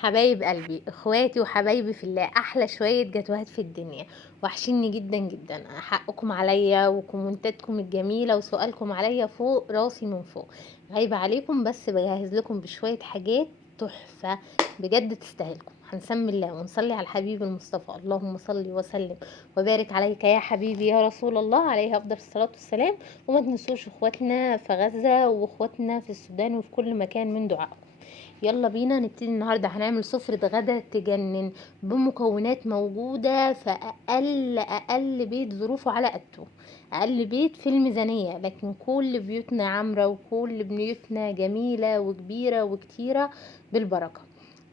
حبايب قلبي، اخواتي وحبايبي في الله، احلى شويه جاتوهات في الدنيا. وحشني جدا جدا. حقكم عليا وكومنتاتكم الجميله وسؤالكم عليا فوق راسي من فوق. غايبه عليكم بس بجهز لكم بشويه حاجات تحفه بجد تستاهلكم. هنسمي الله ونصلي على الحبيب المصطفى. اللهم صل وسلم وبارك عليك يا حبيبي يا رسول الله، عليه افضل الصلاه والسلام. وما تنسوش اخواتنا في غزه واخواتنا في السودان وفي كل مكان من دعائكم. يلا بينا نبتدي. النهاردة هنعمل سفرة غدا تجنن بمكونات موجودة في أقل بيت ظروفه على قده، أقل بيت في الميزانية، لكن كل بيوتنا عامرة وكل بيوتنا جميلة وكبيرة وكتيرة بالبركة.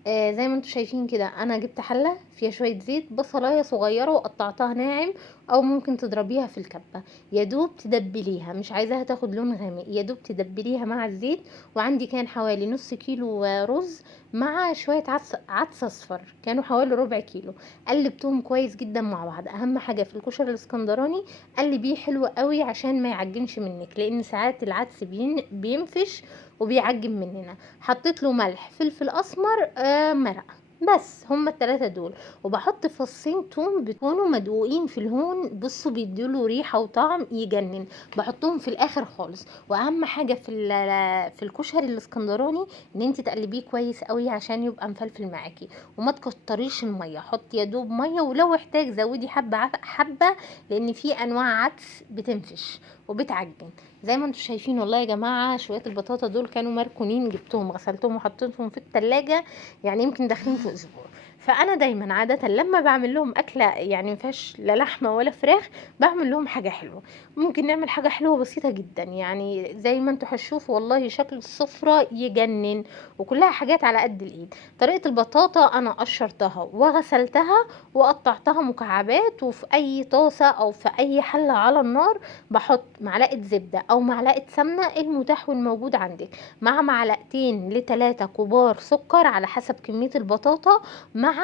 زي ما انتم شايفين كده، انا جبت حله فيها شويه زيت، بصلايه صغيره وقطعتها ناعم، او ممكن تضربيها في الكبه. يا دوب تدبليها، مش عايزاها تاخد لون غامق، يا دوب تدبليها مع الزيت. وعندي كان حوالي نص كيلو رز مع شويه عدس اصفر، كانوا حوالي ربع كيلو. قلبتهم كويس جدا مع بعض. اهم حاجه في الكشري الاسكندراني قلبيه حلو قوي عشان ما يعجنش منك، لان ساعات العدس بينفش وبيعجن مننا. حطيت له ملح، فلفل اسمر، مرقه. بس هما التلاتة دول. وبحط فصين توم بيكونوا مدقوقين في الهون، بصوا بيديله ريحة وطعم يجنن. بحطهم في الاخر خالص. واهم حاجة في الكشري الاسكندراني ان انت تقلبيه كويس قوي عشان يبقى مفلفل معاكي. وما تكتريش المية، حطي يا دوب مية، ولو احتاج زودي حبة حبة، لان في انواع عدس بتنفش وبتعجن. زي ما انتم شايفين والله يا جماعه، شويه البطاطا دول كانوا مركونين، جبتهم غسلتهم وحطيتهم في التلاجة، يعني يمكن داخلين في اسبوع. فانا دايما عاده لما بعمل لهم اكله يعني مفيهاش لا لحمه ولا فراخ، بعمل لهم حاجه حلوه. ممكن نعمل حاجه حلوه بسيطه جدا، يعني زي ما انتم هتشوفوا والله شكل السفره يجنن. وكلها حاجات على قد الايد. طريقه البطاطا انا قشرتها وغسلتها وقطعتها مكعبات، وفي اي طاسه او في اي حله على النار بحط معلقه زبده او معلقه سمنه، المتاح والموجود عندك، مع معلقتين لتلاتة كبار سكر على حسب كميه البطاطا، مع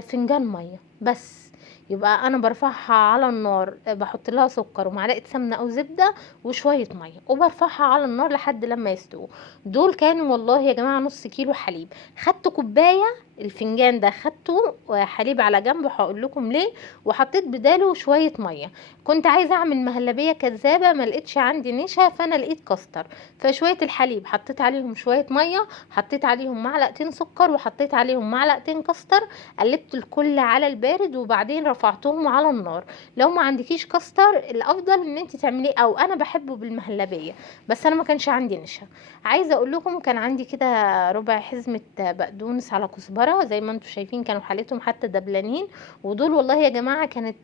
فنجان ميه بس. يبقى انا برفعها على النار، بحط لها سكر ومعلقه سمنه او زبده وشويه ميه، وبرفعها على النار لحد لما يستووا. دول كانوا والله يا جماعه نص كيلو حليب. خدت كوبايه، الفنجان ده خدته حليب على جنب، هقول لكم ليه. وحطيت بداله شويه ميه. كنت عايزه اعمل مهلبيه كذابه، ما لقيتش عندي نشا، فانا لقيت كاستر. فشويه الحليب حطيت عليهم شويه ميه، حطيت عليهم معلقتين سكر، وحطيت عليهم معلقتين كاستر. قلبت الكل على البارد وبعدين رفعتهم على النار. لو ما عندكيش كاستر، الافضل ان انت تعمليه، او انا بحبه بالمهلبيه، بس انا ما كانش عندي نشا. عايزه اقول لكم كان عندي كده ربع حزمه بقدونس على كزبره، زي ما انتم شايفين كانوا حالتهم حتى دبلانين. ودول والله يا جماعه كانت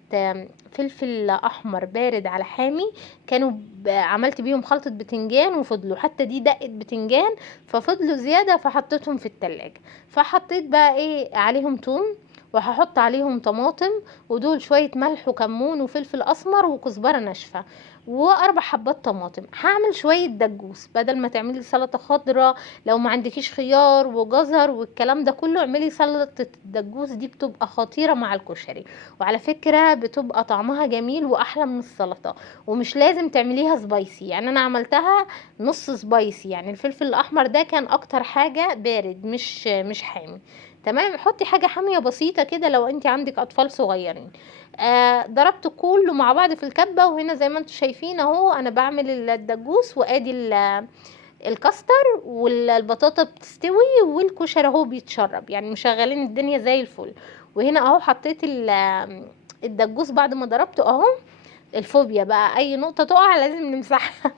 فلفل احمر بارد على حامي. كانوا عملت بيهم خلطة بتنجان وفضلوا، حتى دي دقة بتنجان ففضلوا زيادة، فحطيتهم في التلاجة. فحطيت بقى ايه عليهم توم، وهحط عليهم طماطم، ودول شوية ملح وكمون وفلفل اسمر وكزبرة ناشفة، واربع حبات طماطم. هعمل شوية دجوس بدل ما تعملي سلطة خضراء. لو ما عندكيش خيار وجزر والكلام ده كله، اعملي سلطة الدجوس، دي بتبقى خطيرة مع الكشري. وعلى فكرة بتبقى طعمها جميل واحلى من السلطة. ومش لازم تعمليها سبايسي، يعني انا عملتها نص سبايسي، يعني الفلفل الاحمر ده كان اكتر حاجة بارد مش حامي. تمام، حطي حاجة حامية بسيطة كده لو انت عندك اطفال صغيرين. ضربت كله مع بعض في الكبة. وهنا زي ما انتم شايفين اهو انا بعمل الدجوس، وادي الكاستر والبطاطا بتستوي والكشري اهو بيتشرب، يعني مشغلين الدنيا زي الفل. وهنا اهو حطيت الدجوس بعد ما ضربته اهو. الفوبيا بقى اي نقطة تقع لازم نمسحها.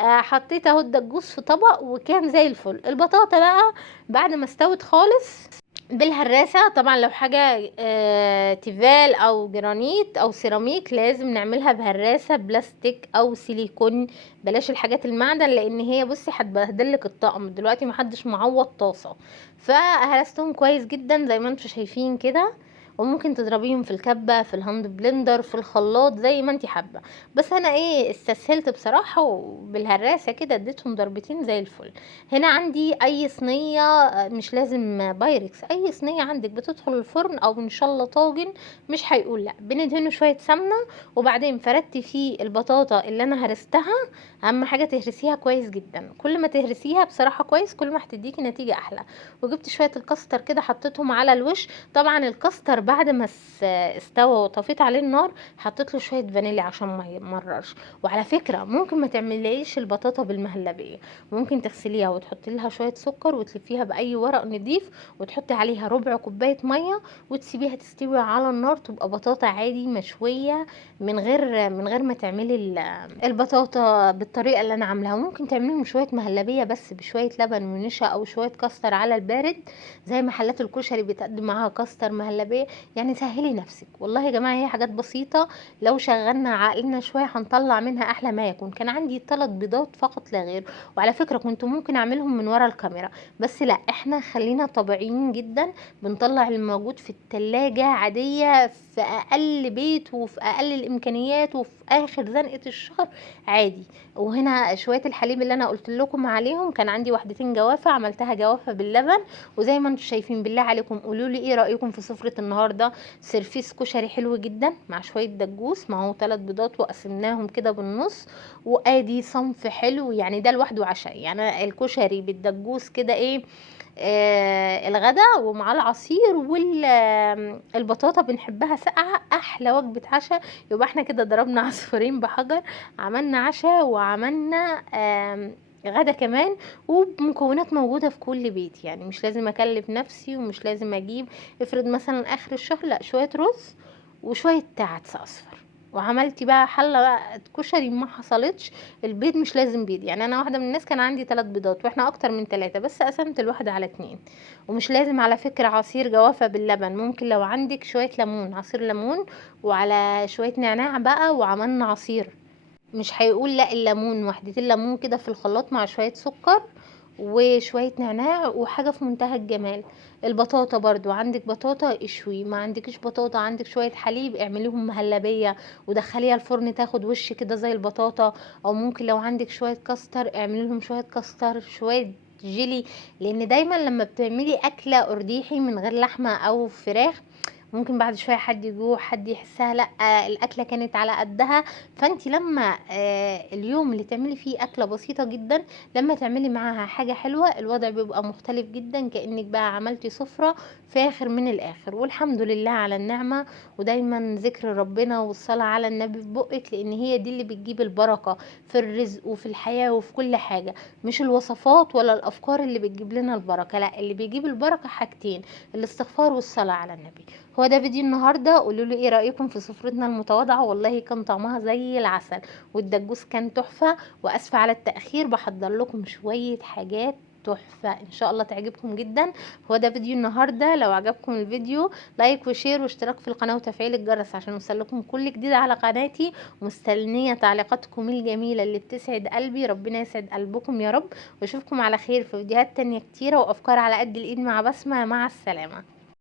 حطيت اهو الدجوس في طبق وكان زي الفل. البطاطا بقى بعد ما استوت خالص بالهراسة، طبعا لو حاجة تيفال او جرانيت او سيراميك لازم نعملها بهراسة بلاستيك او سيليكون. بلاش الحاجات المعدن، لان هي بصي هتبهدلك الطقم. دلوقتي محدش معوض طاسة. فهرستهم كويس جدا زي ما انتم شايفين كده. وممكن تضربيهم في الكبة، في الهاند بلندر، في الخلاط، زي ما انت حابة. بس انا استسهلت بصراحة، وبالهراسة كده اديتهم ضربتين زي الفل. هنا عندي اي صينية، مش لازم بايركس، اي صينية عندك بتدخل الفرن او ان شاء الله طاجن، مش هيقول لا. بندهنه شوية سمنة، وبعدين فردتي فيه البطاطا اللي انا هرستها. اهم حاجة تهرسيها كويس جدا، كل ما تهرسيها بصراحة كويس كل ما هتديكي نتيجة احلى. وجبت شوية الكاستر كده حطيتهم على الوش. طبعا الكاستر بعد ما استوى وطفيت عليه النار، حطيت له شويه فانيليا عشان ما يمررش. وعلى فكره ممكن ما تعمليش البطاطا بالمهلبيه، ممكن تغسليها وتحطي لها شويه سكر وتلفيها باي ورق نضيف، وتحطي عليها ربع كوبايه ميه، وتسيبيها تستوي على النار، تبقى بطاطا عادي مشويه، من غير ما تعملي البطاطا بالطريقه اللي انا عاملاها. ممكن تعمليهم شويه مهلبيه بس بشويه لبن ونشا، او شويه كاستر على البارد، زي محلات الكشري بتقدم معاها كاستر مهلبيه. يعني سهلي نفسك والله يا جماعه، هي حاجات بسيطه لو شغلنا عقلنا شويه هنطلع منها احلى ما يكون. كان عندي 3 بيضات فقط لا غير، وعلى فكره كنت ممكن اعملهم من ورا الكاميرا، بس لا، احنا خلينا طبيعيين جدا. بنطلع الموجود في التلاجة عاديه، في اقل بيت وفي اقل الامكانيات وفي اخر زنقه الشهر عادي. وهنا شويه الحليب اللي انا قلت لكم عليهم، كان عندي وحدتين جوافه، عملتها جوافه باللبن. وزي ما انتم شايفين، بالله عليكم قولوا لي ايه رايكم في سفره النهارده. سيرفيس كشري حلو جدا مع شويه دجوس، معه 3 بيضات وقسمناهم كده بالنص، وادي صنف حلو. يعني ده لوحده عشاء، يعني الكشري بالدجوس كده الغدا، ومع العصير والبطاطا بنحبها ساقعه، احلى وجبه عشاء. يبقى احنا كده ضربنا عصفورين بحجر، عملنا عشاء وعملنا غدا كمان، وبمكونات موجودة في كل بيت. يعني مش لازم اكلف نفسي، ومش لازم اجيب. افرض مثلا اخر الشهر، لا، شوية رز وشوية عدس اصفر، وعملتي بقى حلة بقى كشري. ما حصلتش. البيض مش لازم بيض، يعني انا واحدة من الناس كان عندي 3 بيضات، واحنا اكتر من 3، بس قسمت الواحدة على 2. ومش لازم على فكرة عصير جوافة باللبن، ممكن لو عندك شوية ليمون، عصير ليمون وعلى شوية نعناع بقى، وعملنا عصير. مش هيقول لا. الليمون، وحدتين ليمون كده في الخلاط مع شوية سكر وشوية نعناع، وحاجة في منتهى الجمال. البطاطا برضو، عندك بطاطا اشوي، ما عندكش بطاطا عندك شوية حليب اعمليهم مهلبية ودخليها الفرن تاخد وش كده زي البطاطا. او ممكن لو عندك شوية كاستر اعملي لهم شوية كاستر، شوية جيلي. لان دايما لما بتعملي اكلة ارديحي من غير لحمة او فراخ، ممكن بعد شويه حد يجوع، حد يحسها لا، الاكله كانت على قدها. فانت لما اليوم اللي تعملي فيه اكله بسيطه جدا، لما تعملي معاها حاجه حلوه، الوضع بيبقى مختلف جدا، كانك بقى عملتي سفره فاخر من الاخر. والحمد لله على النعمه. ودايما ذكر ربنا والصلاه على النبي في بقك، لان هي دي اللي بتجيب البركه في الرزق وفي الحياه وفي كل حاجه. مش الوصفات ولا الافكار اللي بتجيب لنا البركه، لا، اللي بيجيب البركه حاجتين: الاستغفار والصلاه على النبي. هو ده فيديو النهارده. قولوا لي ايه رايكم في سفرتنا المتواضعه، والله كان طعمها زي العسل، والدجوس كان تحفه. واسفه على التاخير، بحضر لكم شويه حاجات تحفه ان شاء الله تعجبكم جدا. هو ده فيديو النهارده. لو عجبكم الفيديو، لايك وشير واشتراك في القناه وتفعيل الجرس عشان يوصلكم كل جديد على قناتي. ومستنيه تعليقاتكم الجميله اللي بتسعد قلبي. ربنا يسعد قلبكم يا رب، واشوفكم على خير في فيديوهات تانية كتيره وافكار على قد الايد مع بسمه. مع السلامه.